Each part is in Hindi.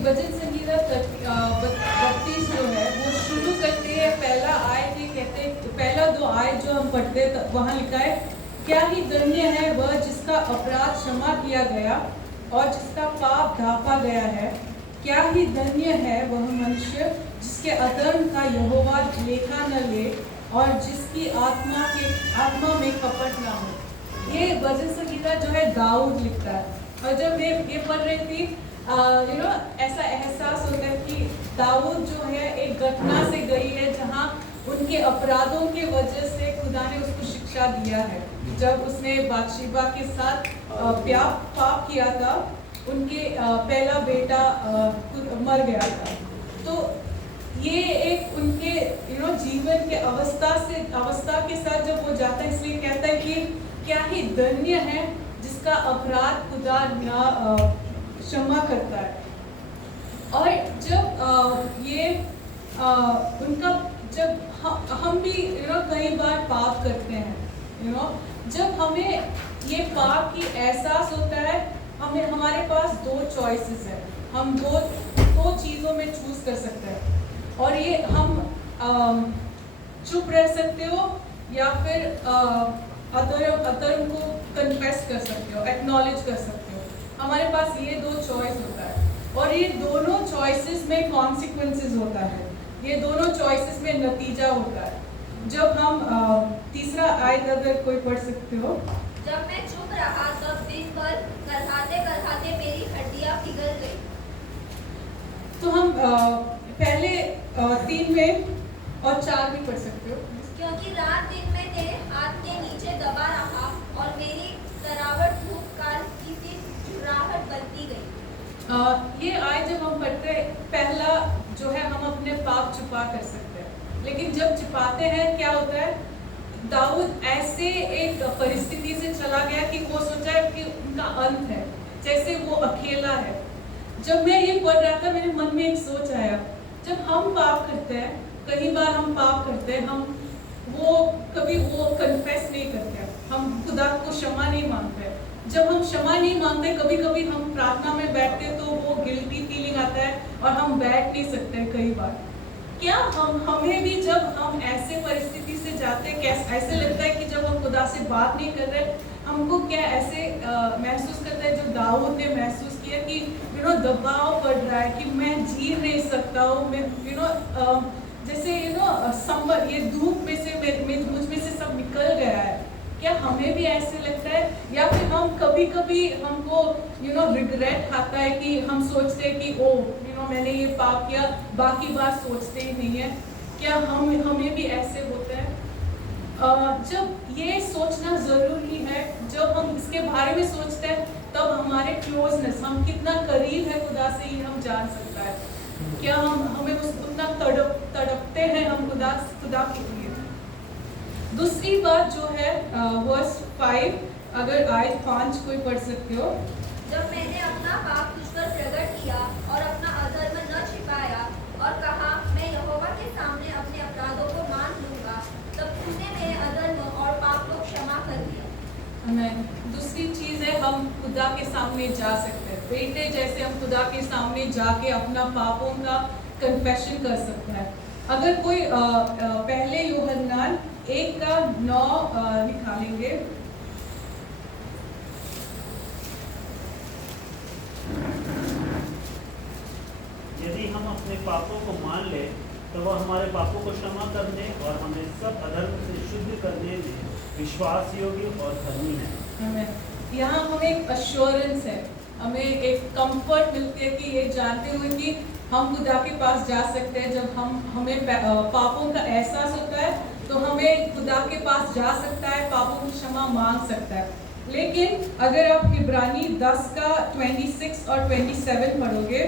भजन संगीता 32 जो है वो शुरू करते हैं पहला आयत, ये कहते हैं पहला दो आयत जो हम पढ़ते हैं वहाँ लिखा है, क्या ही धन्य है वह जिसका अपराध क्षमा किया गया और जिसका पाप ढांपा गया है। क्या ही धन्य है वह मनुष्य जिसके अधर्म का यहोवा लेखा न ले और जिसकी आत्मा में कपट ना हो। ये भजन संगीता जो है दाऊद लिखता है। और जब मैं ये पढ़ रही थी ऐसा एहसास होता है कि दाऊद जो है एक घटना से गई है जहाँ उनके अपराधों के वजह से खुदा ने उसको शिक्षा दिया है। जब उसने बातशीबा के साथ पाप किया था, उनके पहला बेटा मर गया था। तो ये एक उनके जीवन के अवस्था के साथ जब वो जाता है, इसलिए कहता है कि क्या ही धन्य है जिसका अपराध खुदा ना क्षमा करता है। और जब उनका जब हम भी कई बार पाप करते हैं, जब हमें ये पाप की एहसास होता है, हमारे पास दो चॉइसेस है। हम दो चीज़ों में चूज कर सकते हैं और ये हम चुप रह सकते हो या फिर अधर्म को कन्फेस कर सकते हो, एक्नॉलेज कर सकते हो। हमारे पास ये दो चॉइस होता है और ये दोनों चॉइसेस में कॉन्सिक्वेंसेस होता है, ये दोनों चॉइसेस में नतीजा होता है। जब हम तीसरा आयत अगर कोई पढ़ सकते हो। जब मैं चुप रहा तब दिन भर करहाते मेरी हड्डियां पिघल गई। तो हम पहले 3 में और 4 भी पढ़ सकते हो। क्योंकि रात दिन में तेरे हाथ के नीचे दबा रहा और मेरी तरावट धूप काल की सी झुर्राहट बनती गई। ये आयत जब हम पढ़ते हैं, पहला जो है हम अपने पाप छुपा कर सकते हैं, लेकिन जब छुपाते हैं क्या होता है, दाऊद ऐसे एक परिस्थिति से चला गया कि वो सोचा है कि उनका अंत है, जैसे वो अकेला है। जब मैं ये पढ़ रहा था मेरे मन में एक सोच आया, जब हम पाप करते हैं, कई बार हम पाप करते हैं, हम कभी वो कन्फेस नहीं करते, हम खुदा को क्षमा नहीं मांगते। जब हम क्षमा नहीं मांगते, कभी कभी हम प्रार्थना में बैठते तो वो गिल्टी फीलिंग आता है और हम बैठ नहीं सकते कई बार। क्या हमें भी जब हम ऐसे परिस्थिति से जाते हैं, कैसे ऐसे लगता है कि जब हम खुदा से बात नहीं कर रहे, हमको क्या ऐसे महसूस करता है जो दाऊद ने महसूस किया कि दबाव पड़ रहा है कि मैं जी नहीं सकता हूँ, मैं जैसे संबर ये धूप में से मुझ में से सब निकल गया है। क्या हमें भी ऐसे लगता है? या फिर हम कभी हमको रिग्रेट आता है कि हम सोचते हैं कि मैंने ये पाप किया, बाकी बात सोचते ही नहीं है। क्या हमें भी ऐसे होता है? जब ये सोचना ज़रूरी है, जब हम इसके बारे में सोचते हैं तब हमारे क्लोजनेस, हम कितना करीब है खुदा से ये हम जान सकता है। क्या हमें उतना तड़पते हैं हम खुदा के लिए। दूसरी बात जो है वर्स 5, अगर आयत 5 कोई पढ़ सकते हो। जब मैंने अपना पाप तुझ पर प्रकट किया और अपना अधर्म न छिपाया और कहा मैं यहोवा के सामने अपने अपराधों को मान लूंगा, तब तूने मेरे अधर्म और पाप को क्षमा कर दिया। हमें दूसरी चीज़ है, हम खुदा के सामने जा सकते हैं। बेटे जैसे हम खुदा के सामने जाके अपना पापों का कन्फेशन कर सकते हैं। अगर कोई पहले यूहन्ना 1:9 निकालेंगे। यदि हम अपने पापों को मान ले तो वह हमारे पापों को क्षमा करने और हमें सब अधर्म से शुद्ध करने में विश्वास योग्य और धर्मी है। यहाँ हमें एक अश्योरेंस है, हमें एक कंफर्ट मिलती है कि ये जानते हुए कि हम खुदा के पास जा सकते हैं। जब हमें पापों का एहसास होता है तो हमें खुदा के पास जा सकता है, पापों की क्षमा मांग सकता है। लेकिन अगर आप इब्रानी 10:26 और 27 पढ़ोगे,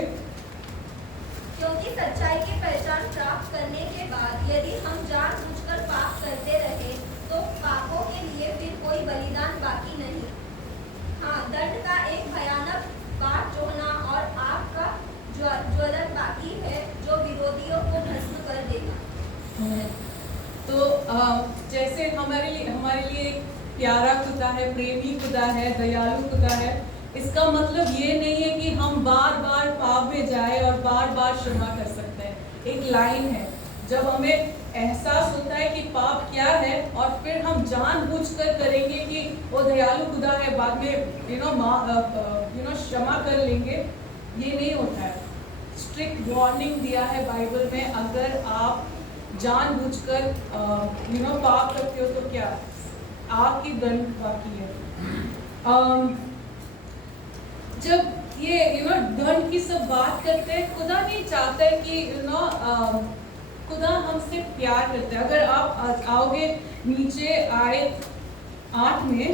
क्योंकि सच्चाई की पहचान प्राप्त करने के बाद यदि हम जानबूझकर पाप करते रहे तो पापों के लिए फिर कोई बलिदान बाकी नहीं। हाँ, दंड का एक भयानक बाट जोहना और आग का ज्वलन बाकी है जो विरोधियों को भस्म कर देगा। तो जैसे हमारे लिए एक प्यारा खुदा है, प्रेमी खुदा है, दयालु खुदा है। इसका मतलब ये नहीं है कि हम बार बार पाप पाप में जाए और बार बार क्षमा कर सकते हैं। एक लाइन है, जब हमें एहसास होता है कि पाप क्या है और फिर हम जानबूझकर करेंगे कि वो दयालु खुदा है, बाद में क्षमा कर लेंगे, ये नहीं होता है। स्ट्रिक्ट वार्निंग दिया है बाइबल में, अगर आप जानबूझकर पाप करते हो तो क्या आग की दंड बाकी है। जब ये दंड की सब बात करते हैं, खुदा नहीं चाहता है कि खुदा हमसे प्यार करता है। अगर आप आओगे नीचे आयत 8 में,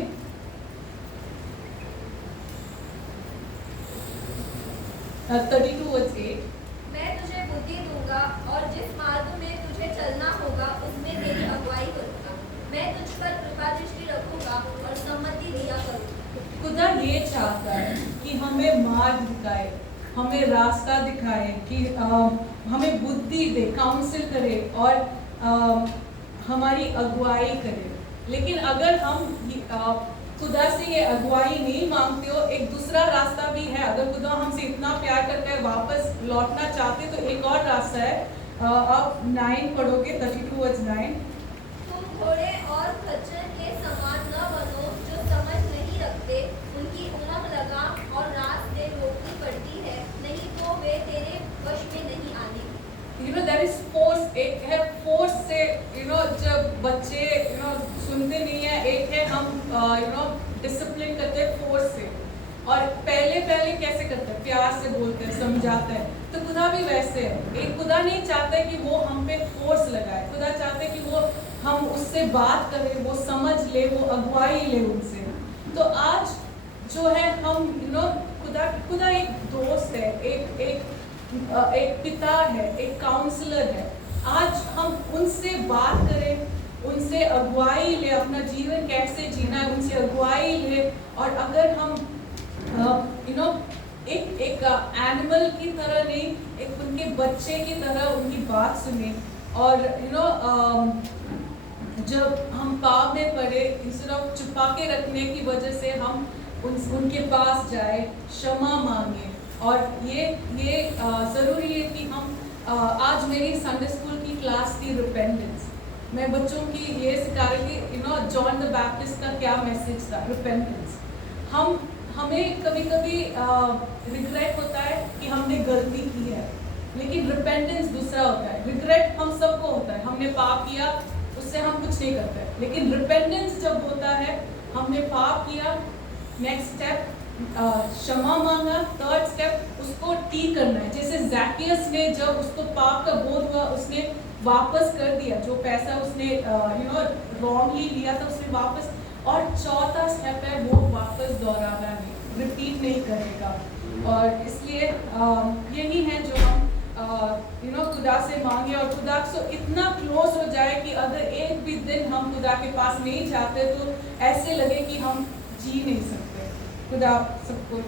मैं तुझे बुद्धि दूंगा और जिस मार्ग में तुझे चलना होगा उसमें तेरी अगुवाई करूंगा। मैं तुझ पर कृपा दृष्टि रखूंगा और सम्मति दिया करूंगा। खुदा ये चाहता है कि हमें मार्ग दिखाए, हमें रास्ता दिखाए, कि हमें बुद्धि दे, काउंसिल करे और हमारी अगुवाई करे। लेकिन अगर हम खुदा से ये अगुवाई नहीं मांगते हो, एक दूसरा रास्ता भी है। अगर खुदा हमसे इतना प्यार करके वापस लौटना चाहते तो एक और रास्ता है। आप 9 पढ़ोगे, 32:9। तुम घोड़े और खच्चर के समान न बनो, जो समझ नहीं रखते। उनकी उमंग लगाम और रात से रोकनी पड़ती है, नहीं तो वे तेरे वश में नहीं आने। there is force। एक है फोर्स से जब बच्चे सुनते नहीं है, एक है हम डिसिप्लिन करते हैं फोर्स से। और पहले कैसे करते हैं, प्यार से बोलते हैं, समझाते हैं। तो खुदा भी वैसे है। एक खुदा नहीं चाहता है कि वो हम पे फोर्स लगाए, खुदा चाहते हैं कि वो हम उससे बात करें, वो समझ ले, वो अगुवाई ले उनसे। तो आज जो है हम खुदा एक दोस्त है, एक पिता है, एक काउंसलर है। आज हम उनसे बात करें, उनसे अगुवाई ले, अपना जीवन कैसे जीना है उनसे अगुवाई ले। और अगर हम एक एनिमल की तरह नहीं, एक उनके बच्चे की तरह उनकी बात सुने। और जब हम पाप में पड़े, इंस्टेड ऑफ छुपा के रखने की वजह से हम उनके पास जाए, क्षमा मांगे। और ये ज़रूरी है कि हम आज मेरी संडे स्कूल की क्लास थी रिपेंटेंस। मैं बच्चों की ये सिखा रही थी जॉन द बैप्टिस्ट का क्या मैसेज था, रिपेंटेंस। हमें कभी कभी रिग्रेट होता है कि हमने गलती की है, लेकिन रिपेंटेंस दूसरा होता है। रिग्रेट हम सबको होता है, हमने पाप किया, उससे हम कुछ नहीं करते। लेकिन रिपेंटेंस जब होता है, हमने पाप किया, नेक्स्ट स्टेप क्षमा मांगा, थर्ड स्टेप उसको ठीक करना है। जैसे ज़ैकियस ने जब उसको पाप का बोध हुआ, उसने वापस कर दिया जो पैसा उसने रॉन्गली लिया था, उसने वापस। और चौथा स्टेप है वो वापस दोहराना नहीं, रिपीट नहीं करेगा। और इसलिए यही है जो हम खुदा से मांगे, और खुदा से इतना क्लोज हो जाए कि अगर एक भी दिन हम खुदा के पास नहीं जाते तो ऐसे लगे कि हम जी नहीं सकते। खुदा सबको